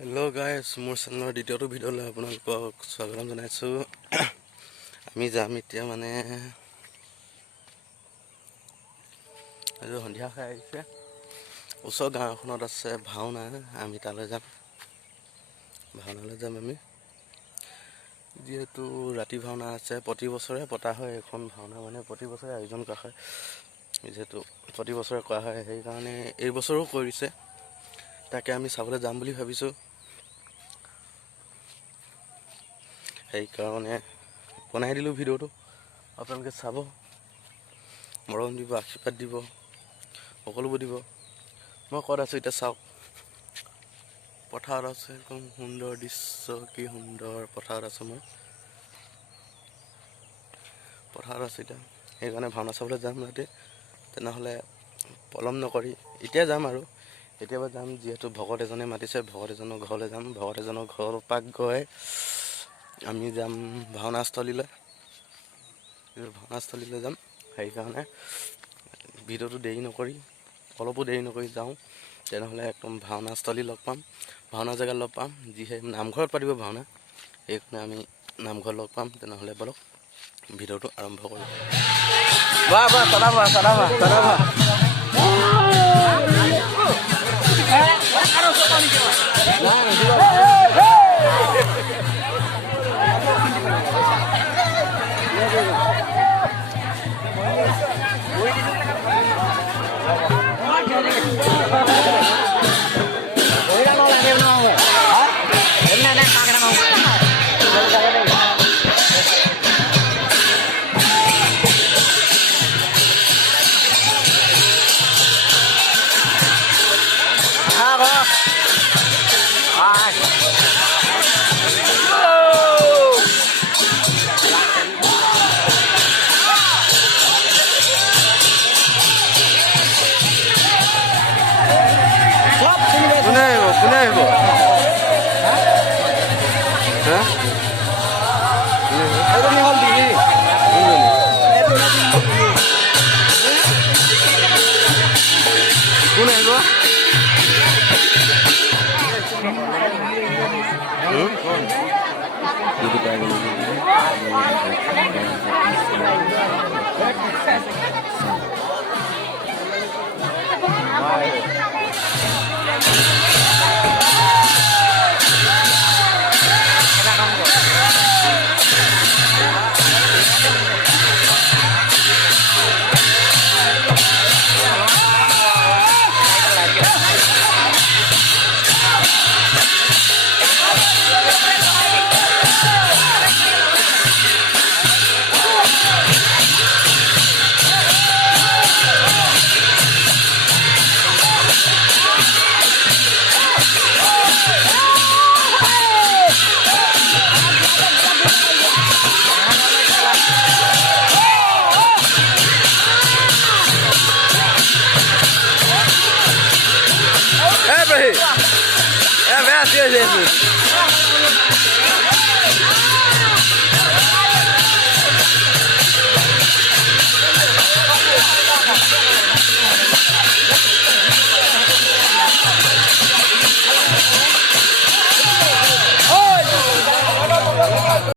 Hello' গাইছ, মোৰ চেনেলৰ দ্বিতীয়টো ভিডিঅ'লৈ আপোনালোকক স্বাগতম জনাইছোঁ। আমি যাম এতিয়া মানে সন্ধিয়া খাই আহিছে। ওচৰ গাঁও এখনত আছে ভাওনা, আমি তালৈ যাম। ভাওনালৈ যাম আমি, যিহেতু ৰাতি ভাওনা আছে। প্ৰতি বছৰে পতা হয় এখন ভাওনা, মানে প্ৰতি বছৰে আয়োজন কৰা হয়। যিহেতু প্ৰতি বছৰে কৰা হয়, সেইকাৰণে এই বছৰো কৰিছে। তাকে আমি চাবলৈ যাম বুলি ভাবিছোঁ। সেইকাৰণে বনাই দিলোঁ ভিডিঅ'টো, আপোনালোকে চাব, মৰম দিব, আশীৰ্বাদ দিব, সকলোবোৰ দিব। মই ক'ত আছোঁ এতিয়া চাওক, পথাৰত আছোঁ। একদম সুন্দৰ দৃশ্য, কি সুন্দৰ পথাৰত আছোঁ মই, পথাৰত আছোঁ এতিয়া। সেইকাৰণে ভাওনা চাবলৈ যাম ৰাতি। তেনেহ'লে পলম নকৰি এতিয়া যাম আৰু এতিয়াবা যাম, যিহেতু ভকত এজনে মাতিছে। ভকত এজনৰ ঘৰলৈ যাম। ভকত এজনৰ ঘৰৰ পাক গৈ আমি যাম ভাওনাস্থলীলৈ যাম। সেইকাৰণে ভিডিঅ'টো দেৰি নকৰি, অলপো দেৰি নকৰি যাওঁ। তেনেহ'লে একদম ভাওনাস্থলী লগ পাম, ভাওনা জেগাত লগ পাম। যিহে নামঘৰত পাতিব ভাওনা, সেইকাৰণে আমি নামঘৰত লগ পাম। তেনেহ'লে বলক ভিডিঅ'টো আৰম্ভ কৰোঁ। কোনে আহিব? কোন আহিব? Vem assim, gente.